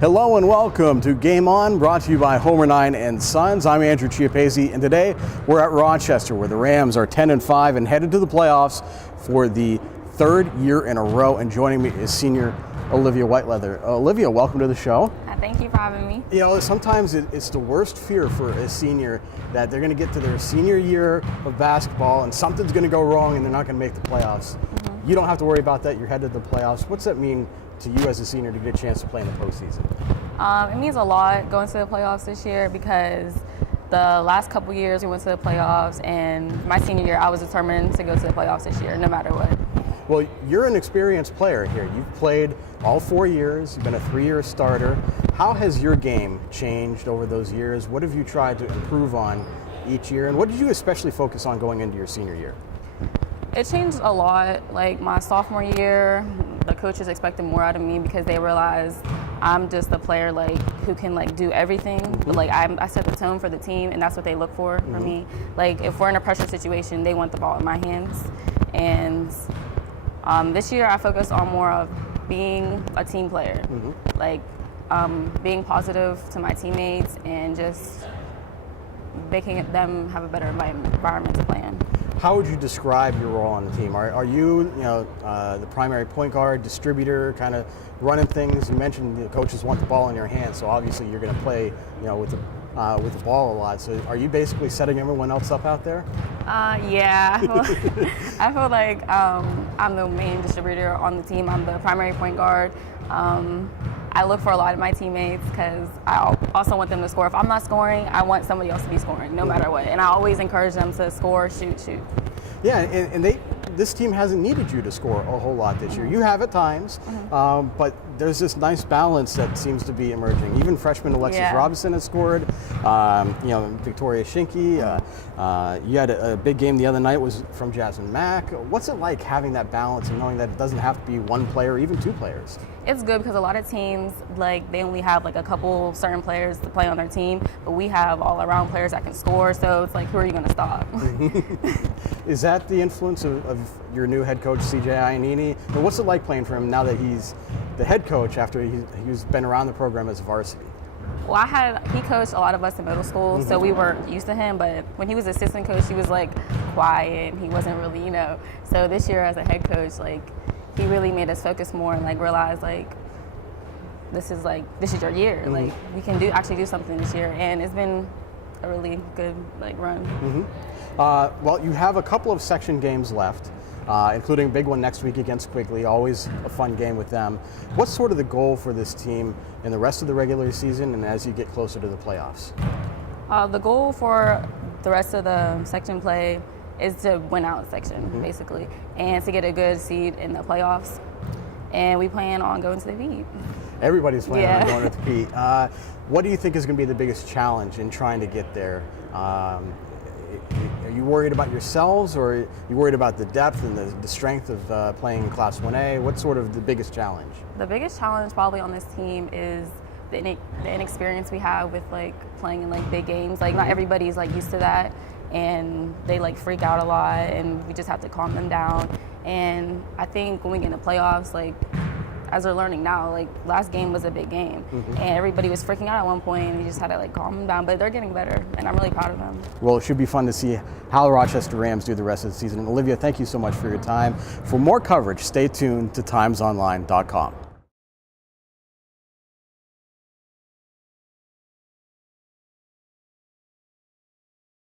Hello and welcome to Game On, brought to you by Homer 9 and Sons. I'm Andrew Chiappazzi, and today we're at Rochester, where the Rams are 10-5 and headed to the playoffs for the third year in a row. And joining me is senior Olivia Whiteleather. Olivia, welcome to the show. Thank you for having me. You know, sometimes it's the worst fear for a senior that they're going to get to their senior year of basketball and something's going to go wrong and they're not going to make the playoffs. You don't have to worry about that. You're headed to the playoffs. What's that mean to you as a senior to get a chance to play in the postseason? It means a lot going to the playoffs this year because the last couple years we went to the playoffs, and my senior year I was determined to go to the playoffs this year no matter what. Well, you're an experienced player here. You've played all 4 years. You've been a 3-year starter. How has your game changed over those years? What have you tried to improve on each year? And what did you especially focus on going into your senior year? It changed a lot. Like my sophomore year, the coaches expected more out of me because they realized I'm just a player who can do everything. But I set the tone for the team, and that's what they look for me. Like if we're in a pressure situation, they want the ball in my hands. And this year I focused on more of being a team player, being positive to my teammates and just making them have a better environment to play in. How would you describe your role on the team? Are you, the primary point guard, distributor, kind of running things? You mentioned the coaches want the ball in your hands, so obviously you're going to play, with the ball a lot. So are you basically setting everyone else up out there? Yeah. I feel like I'm the main distributor on the team. I'm the primary point guard. I look for a lot of my teammates because I also want them to score. If I'm not scoring, I want somebody else to be scoring, no matter what. And I always encourage them to score, shoot. Yeah, and this team hasn't needed you to score a whole lot this year. You have at times, but there's this nice balance that seems to be emerging. Even freshman Alexis Robinson has scored. Victoria Shinky. You had a big game the other night was from Jasmine Mack. What's it like having that balance and knowing that it doesn't have to be one player or even two players? It's good because a lot of teams, they only have a couple certain players to play on their team, but we have all around players that can score, so it's who are you going to stop? Is that the influence of your new head coach, CJ Ionini? And what's it like playing for him now that he's the head coach after he's been around the program as varsity? Well, he coached a lot of us in middle school, so we were used to him, but when he was assistant coach, he was quiet, he wasn't really, So this year as a head coach, he really made us focus more and realize this is your year. We can actually do something this year, and it's been a really good run. Well, you have a couple of section games left, including a big one next week against Quigley. Always a fun game with them. What's sort of the goal for this team in the rest of the regular season and as you get closer to the playoffs? The goal for the rest of the section play is to win out section, basically, and to get a good seed in the playoffs. And we plan on going to the Beat. Everybody's planning on going to the Beat. What do you think is going to be the biggest challenge in trying to get there? Are you worried about yourselves, or are you worried about the depth and the strength of playing in Class 1A? What's sort of the biggest challenge? The biggest challenge probably on this team is the inexperience we have with playing in big games. Not everybody's used to that, and they freak out a lot, and we just have to calm them down. And I think when we get in the playoffs, as we're learning now, last game was a big game, and everybody was freaking out at one point, and you just had to calm them down. But they're getting better, and I'm really proud of them. Well, it should be fun to see how the Rochester Rams do the rest of the season. And Olivia, thank you so much for your time. For more coverage, stay tuned to timesonline.com.